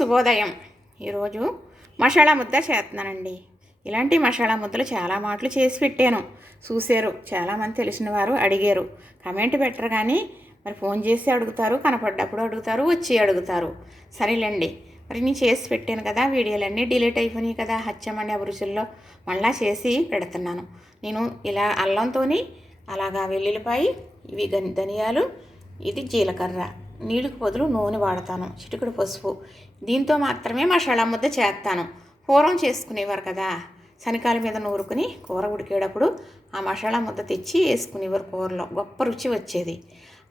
శుభోదయం. ఈరోజు మసాలా ముద్ద చేస్తున్నానండి. ఇలాంటి మసాలా ముద్దలు చాలా మాటలు చేసి పెట్టాను. చూశారు చాలామంది తెలిసిన వారు అడిగారు. కమెంట్ పెట్టరు కానీ మరి ఫోన్ చేసి అడుగుతారు కనపడ్డప్పుడు అడుగుతారు వచ్చి అడుగుతారు. సరేలేండి. మరి నేను చేసి పెట్టాను కదా వీడియోలన్నీ డిలీట్ అయిపోయినాయి కదా హచ్చమని అభిరుచుల్లో మళ్ళా చేసి పెడుతున్నాను. నేను ఇలా అల్లంతో అలాగా వెల్లుల్లిపాయి ఇవి ధనియాలు ఇది జీలకర్ర. నీళ్ళకు బదులు నూనె వాడతాను. చిటికుడు పసుపు. దీంతో మాత్రమే మసాలా ముద్ద చేస్తాను. పూర్వం చేసుకునేవారు కదా. శనకాల మీద నూరుకుని కూర ఉడికేటప్పుడు ఆ మసాలా ముద్ద తెచ్చి వేసుకునేవారు కూరలో. గొప్ప రుచి వచ్చేది.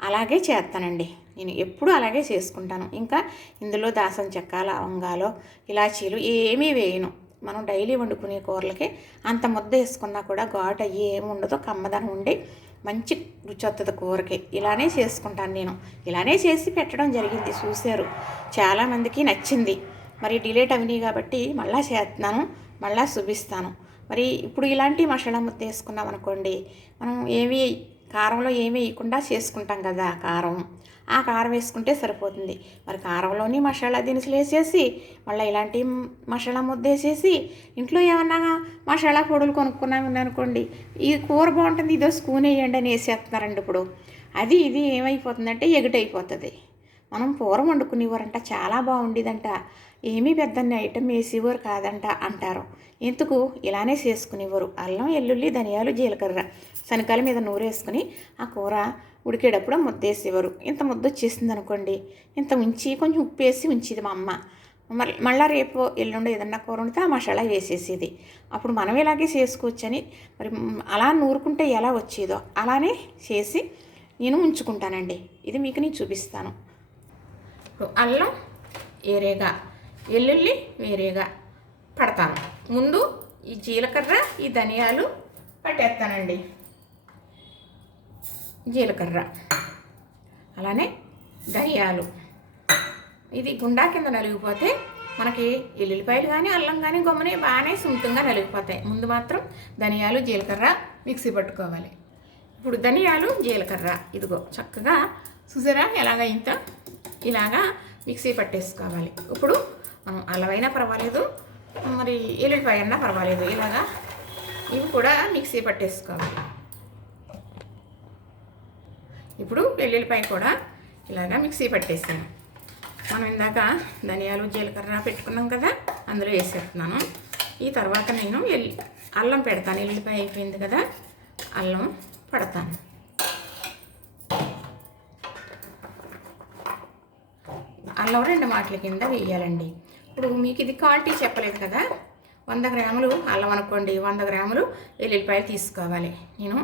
అలాగే చేస్తానండి. నేను ఎప్పుడూ అలాగే చేసుకుంటాను. ఇంకా ఇందులో దాసం చెక్క లవంగాలు ఇలాచీలు ఏమీ వేయను. మనం డైలీ వండుకునే కూరలకి అంత ముద్ద వేసుకున్నా కూడా ఘాటు అయ్యి ఏమి ఉండదో కమ్మదనం ఉండి మంచి రుచి వస్తుంది కూరకి. ఇలానే చేసుకుంటాను నేను. ఇలానే చేసి పెట్టడం జరిగింది చూశారు. చాలామందికి నచ్చింది. మరి డిలేట్ అవినాయి కాబట్టి మళ్ళా చేస్తున్నాను మళ్ళా చూపిస్తాను మరి ఇప్పుడు ఇలాంటి మసాలా ముద్ద వేసుకున్నాం అనుకోండి మనం ఏమి కారంలో ఏమీ వేయకుండా చేసుకుంటాం కదా కారం. ఆ కారం వేసుకుంటే సరిపోతుంది. మరి కారంలోని మసాలా దినుసులు వేసేసి మళ్ళీ ఇలాంటి మసాలా ముద్ద వేసేసి ఇంట్లో ఏమన్నా మసాలా పొడులు కొనుక్కున్నాం అనుకోండి ఈ కూర బాగుంటుంది ఇదో స్పూన్ వేయండి అని వేసేస్తున్నారండి ఇప్పుడు. అది ఇది ఏమైపోతుందంటే ఎగుటైపోతుంది. మనం పూర్వం వండుకునేవారంట చాలా బాగుండేదంట. ఏమీ పెద్ద ఐటెం వేసేవారు కాదంట అంటారు. ఎందుకు? ఇలానే చేసుకునేవారు. అల్లం ఎల్లుల్లి ధనియాలు జీలకర్ర. శనకాల మీద నూరేసుకుని ఆ కూర ఉడికేటప్పుడు ముద్ద వేసేవారు. ఇంత ముద్ద వచ్చేసింది అనుకోండి. ఇంత ఉంచి కొంచెం ఉప్పు వేసి ఉంచేది మా అమ్మ. మళ్ళీ మళ్ళీ రేపు ఎల్లుండి ఏదన్నా కూర వండితే ఆ మసాలా వేసేసేది. అప్పుడు మనం ఇలాగే చేసుకోవచ్చని మరి అలా నూరుకుంటే ఎలా వచ్చేదో అలానే చేసి నేను ఉంచుకుంటానండి. ఇది మీకు నేను చూపిస్తాను. ఇప్పుడు అల్లం వేరేగా వెల్లుల్లి వేరేగా పడతాను. ముందు ఈ జీలకర్ర ఈ ధనియాలు పట్టేస్తానండి. జీలకర్ర. అలానే ధనియాలు. ఇది గుండా కింద నలిగిపోతే మనకి ఎల్లుల్లిపాయలు కానీ అల్లం కానీ గమ్ముని బాగానే సుమితంగా నలిగిపోతాయి. ముందు మాత్రం ధనియాలు జీలకర్ర మిక్సీ పట్టుకోవాలి. ఇప్పుడు ధనియాలు జీలకర్ర. ఇదిగో చక్కగా చూసారా? ఎలాగ ఇంత ఇలాగా మిక్సీ పట్టేసుకోవాలి. ఇప్పుడు మనం అల్లమైనా పర్వాలేదు మరి ఎల్లుల్లిపాయ అయినా పర్వాలేదు. ఇలాగా ఇవి కూడా మిక్సీ పట్టేసుకోవాలి. ఇప్పుడు వెల్లుల్లిపాయ కూడా ఇలాగా మిక్సీ పట్టేసాను మనం ఇందాక ధనియాలు జీలకర్ర పెట్టుకున్నాం కదా అందులో వేసేస్తున్నాను. ఈ తర్వాత నేను ఎల్లి అల్లం పెడతాను. ఎల్లుల్లిపాయ అయిపోయింది కదా అల్లం పడతాను. అల్లం రెండు మాటల కింద వేయాలండి. ఇప్పుడు మీకు ఇది క్వాలిటీ చెప్పలేదు కదా వంద గ్రాములు అల్లం అనుకోండి వంద గ్రాములు ఎల్లుల్లిపాయలు తీసుకోవాలి. నేను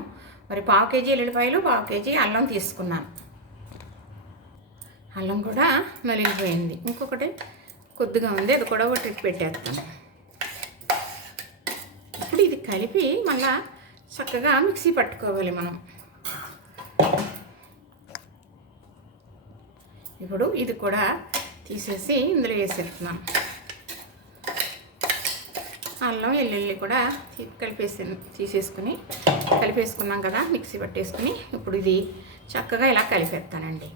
మరి పావు కేజీ ఎల్లుల్లిపాయలు పావు కేజీ అల్లం తీసుకున్నాను. అల్లం కూడా నలిగిపోయింది. ఇంకొకటి కొద్దిగా ఉంది అది కూడా ఒకటి పెట్టేస్తాను. ఇప్పుడు ఇది కలిపి మళ్ళా చక్కగా మిక్సీ పట్టుకోవాలి మనం. ఇప్పుడు ఇది కూడా తీసేసి ఇందులో వేసేస్తున్నాను. అల్లం వెల్లుల్లి కూడా కలిపేసి తీసేసుకుని కలిపేసుకున్నాం కదా మిక్సీ పట్టేసుకుని ఇప్పుడు ఇది చక్కగా ఇలా కలిపేస్తానండి.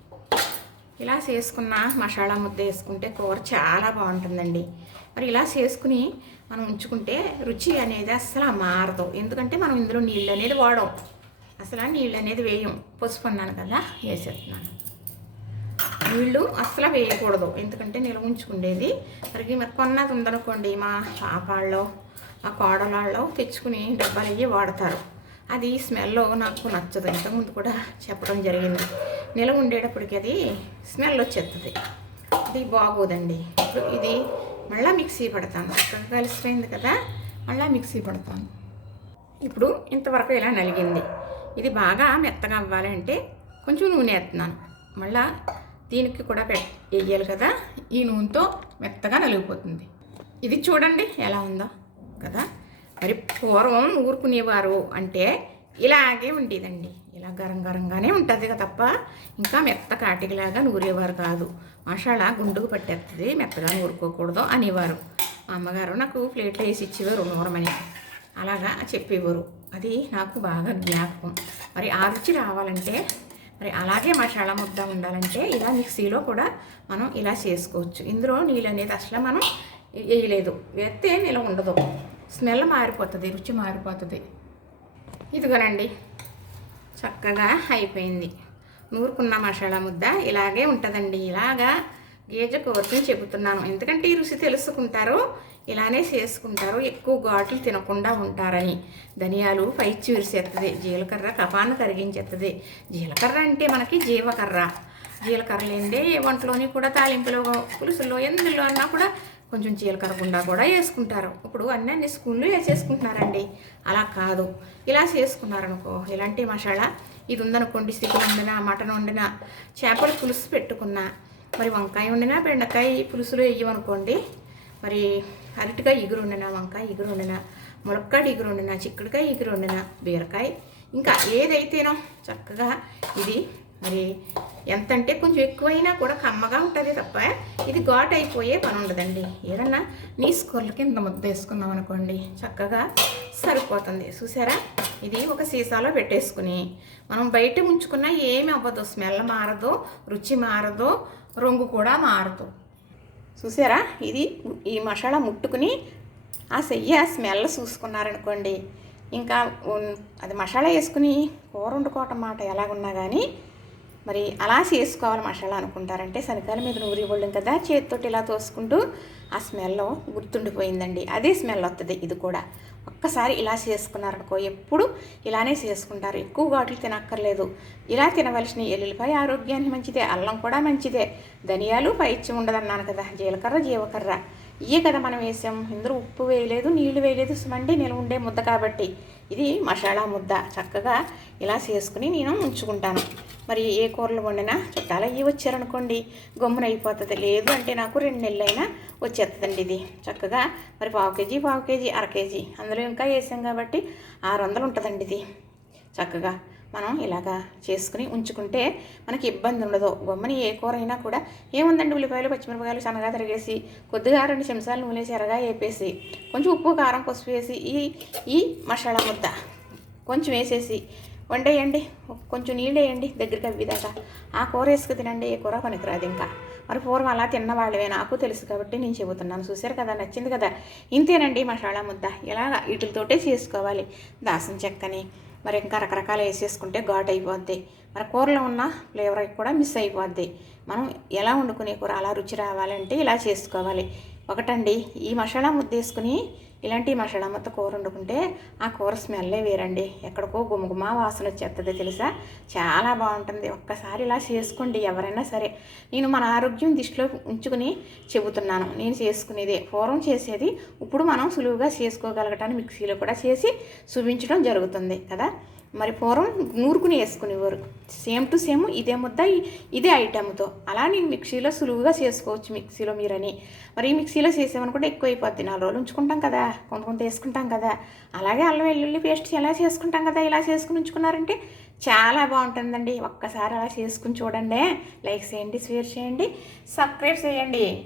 ఇలా చేసుకున్న మసాలా ముద్ద వేసుకుంటే కూర చాలా బాగుంటుందండి. మరి ఇలా చేసుకుని మనం ఉంచుకుంటే రుచి అనేది అస్సలు మారదు. ఎందుకంటే మనం ఇందులో నీళ్ళు అనేది వాడం అసలు నీళ్ళు అనేది వేయం. పసుపు అన్నాను కదా వేసేస్తున్నాను. నీళ్ళు అస్సలు వేయకూడదు. ఎందుకంటే నిల్వ ఉంచుకునేది మరి మరి కొన్నది ఉందనుకోండి మా పాపాళ్ళలో మా కోడలాళ్ళలో తెచ్చుకుని డబ్బాలు అయ్యి వాడతారు. అది స్మెల్ నాకు నచ్చదు. ఇంతకుముందు కూడా చెప్పడం జరిగింది. నిల్వ ఉండేటప్పటికి అది స్మెల్ వచ్చేస్తుంది ఇది బాగోదండి. ఇప్పుడు ఇది మళ్ళీ మిక్సీ పడతాను. చక్కగా కలిసిపోయింది కదా? మళ్ళీ మిక్సీ పడతాను. ఇప్పుడు ఇంతవరకు ఇలా నలిగింది. ఇది బాగా మెత్తగా అవ్వాలంటే కొంచెం నూనె వేస్తున్నాను. మళ్ళీ దీనికి కూడా పెట్ వేయాలి కదా. ఈ నూనెతో మెత్తగా నలిగిపోతుంది. ఇది చూడండి ఎలా ఉందో కదా. మరి పూర్వం ఊరుకునేవారు అంటే ఇలాగే ఉండేదండి. ఇలా గరం గరంగానే ఉంటుంది కదా తప్ప ఇంకా మెత్త కాటికిలాగా నూరేవారు కాదు. మసాలా గుండుకు పట్టేస్తుంది మెత్తగా నూరుకోకూడదు అనేవారు. మా అమ్మగారు నాకు ప్లేట్లో వేసి ఇచ్చేవారు నూరమని. అలాగా చెప్పేవారు. అది నాకు బాగా జ్ఞాపకం. మరి ఆ రుచి రావాలంటే మరి అలాగే మసాలా ముద్ద ఉండాలంటే ఇలా మిక్సీలో కూడా మనం ఇలా చేసుకోవచ్చు. ఇందులో నీళ్ళు అనేది అసలు మనం వేయలేదు. వేస్తే నిల ఉండదు. స్మెల్ మారిపోతుంది రుచి మారిపోతుంది. ఇదిగోనండి. చక్కగా అయిపోయింది. నూరుకున్న మసాలా ముద్ద ఇలాగే ఉంటుందండి. ఇలాగా గేజ కోరుకుని చెబుతున్నాను. ఎందుకంటే ఈ రుచి తెలుసుకుంటారు. ఇలానే చేసుకుంటారు. ఎక్కువ ఘాట్లు తినకుండా ఉంటారని. ధనియాలు పైచి విరిసేస్తుంది జీలకర్ర కపాన్ని కరిగించేస్తుంది జీలకర్ర అంటే మనకి జీవకర్ర. జీలకర్ర లేదే ఏ వంటలోని కూడా తాలింపులో పులుసులో ఎందులో అన్నా కూడా కొంచెం జీలకర్ర గుండా కూడా వేసుకుంటారు. ఇప్పుడు అన్నీ అన్ని స్కూల్లో వేసేసుకుంటున్నారండి. అలా కాదు. ఇలా చేసుకున్నారనుకో ఇలాంటి మసాలా ఇది ఉందనుకోండి చికెన్ వండినా మటన్ వండినా చేపల పులుసు పెట్టుకున్నా మరి వంకాయ వండినా బెండకాయ పులుసులు వేయమనుకోండి మరి అరటికాయ ఇగురు ఉండనా వంకాయ ఇగురు ఉండనా ములక్కాడ ఇగురు ఉండనా చిక్కుడుకాయ ఇగురు ఉండనా బీరకాయ? ఇంకా ఏదైతేనో చక్కగా ఇది మరి ఎంత అంటే కొంచెం ఎక్కువైనా కూడా కమ్మగా ఉంటుంది తప్ప ఇది ఘాట్ అయిపోయే పని ఉండదండి ఏదన్నా నీ స్కూర్ల ఇంత ముద్ద వేసుకున్నాం అనుకోండి. చక్కగా సరిపోతుంది. చూసారా? ఇది ఒక సీసాలో పెట్టేసుకుని మనం బయట ఉంచుకున్నా ఏమి అవ్వదు స్మెల్ మారదు రుచి మారదు రంగు కూడా మారదు. చూసారా? ఇది ఈ మసాలా ముట్టుకుని ఆ సెయ్య స్మెల్ చూసుకున్నారనుకోండి. ఇంకా అది మసాలా వేసుకుని కూర వండుకోవటం మాట ఎలాగున్నా కానీ మరి అలా చేసుకోవాలి మసాలా అనుకుంటారంటే శనకాల మీద నూరి ఇవ్వడం కదా. చేతితోటి ఇలా తోసుకుంటూ ఆ స్మెల్ గుర్తుండిపోయిందండి. అదే స్మెల్ వస్తుంది ఇది కూడా. ఒక్కసారి ఇలా చేసుకున్నారనుకో ఎప్పుడు ఇలానే చేసుకుంటారు. ఎక్కువ ఘాట్లు తినక్కర్లేదు. ఇలా తినవలసిన ఎల్లుల్లిపాయ ఆరోగ్యానికి మంచిదే అల్లం కూడా మంచిదే. ధనియాలు పైచ్యం ఉండదన్నాను కదా జీలకర్ర జీవకర్ర. ఇవే కదా మనం వేసాం. ఇందులో ఉప్పు వేయలేదు నీళ్ళు వేయలేదు మండి నిల్వ ఉండే ముద్ద కాబట్టి. ఇది మసాలా ముద్ద. చక్కగా ఇలా చేసుకుని నేను ఉంచుకుంటాను. మరి ఏ కూరలు వండినా చుట్టాలు అయ్యి వచ్చారనుకోండి గమ్మున అయిపోతుంది. లేదు అంటే నాకు రెండు నెలలైనా వచ్చేస్తుందండి ఇది. చక్కగా మరి పావు కేజీ పావు కేజీ అర కేజీ. అందులో ఇంకా వేసాం కాబట్టి ఆరు వందలు ఉంటుందండి ఇది. చక్కగా మనం ఇలాగా చేసుకుని ఉంచుకుంటే మనకి ఇబ్బంది ఉండదు. గొమ్మని ఏ కూర అయినా కూడా ఏముందండి? ఉల్లిపాయలు పచ్చిమిరపకాయలు సన్నగా తిరిగేసి కొద్దిగా రెండు చెంచాలు నూనెసి ఎరగా వేపేసి కొంచెం ఉప్పు కారం పసుపు వేసి ఈ ఈ మసాలా ముద్ద కొంచెం వేసేసి వండేయండి. కొంచెం నీళ్ళు వేయండి దగ్గరికి అవ్విదాకా ఆ కూర వేసుకు తినండి. ఏ కూర పనికిరాదు ఇంకా. మరి పూర్వం అలా తిన్నవాళ్ళవే నాకు తెలుసు కాబట్టి నేను చెబుతున్నాను. చూశారు కదా? నచ్చింది కదా? ఇంతేనండి మసాలా ముద్ద. ఇలా వీటితోటే చేసుకోవాలి. దాసం చెక్కని మరి ఇంకా రకరకాలు వేసేసుకుంటే ఘాట్ అయిపోద్ది. మరి కూరలో ఉన్న ఫ్లేవర్ కూడా మిస్ అయిపోద్ది. మనం ఎలా వండుకునే కూర అలా రుచి రావాలంటే ఇలా చేసుకోవాలి. ఒకటండి ఈ మసాలా ముద్దేసుకుని ఇలాంటి మసాలా కూర వండుకుంటే ఆ కూర స్మెల్లే వేరండి. ఎక్కడికో గుమగుమ వాసన వచ్చేస్తుంది తెలుసా? చాలా బాగుంటుంది. ఒక్కసారి ఇలా చేసుకోండి ఎవరైనా సరే. నేను మన ఆరోగ్యం దృష్టిలో ఉంచుకుని చెబుతున్నాను. నేను చేసుకునేదే. పూర్వం చేసేది ఇప్పుడు మనం సులువుగా చేసుకోగలగటాన్ని మిక్సీలో కూడా చేసి చూపించడం జరుగుతుంది కదా? మరి పూర్వం నూరుకుని వేసుకునేవారు. సేమ్ టు సేమ్ ఇదే ముద్ద ఇదే ఐటమ్తో అలా నేను మిక్సీలో సులువుగా చేసుకోవచ్చు మిక్సీలో మీరని. మరి ఈ మిక్సీలో చేసామనుకుంటే ఎక్కువ అయిపోద్ది నాలుగు రోజులు ఉంచుకుంటాం కదా కొంత కొంత వేసుకుంటాం కదా. అలాగే అల్లం వెల్లుల్లి పేస్ట్ ఎలా చేసుకుంటాం కదా ఇలా చేసుకుని ఉంచుకున్నారంటే చాలా బాగుంటుందండి. ఒక్కసారి అలా చేసుకుని చూడండి. లైక్ చేయండి షేర్ చేయండి సబ్స్క్రైబ్ చేయండి.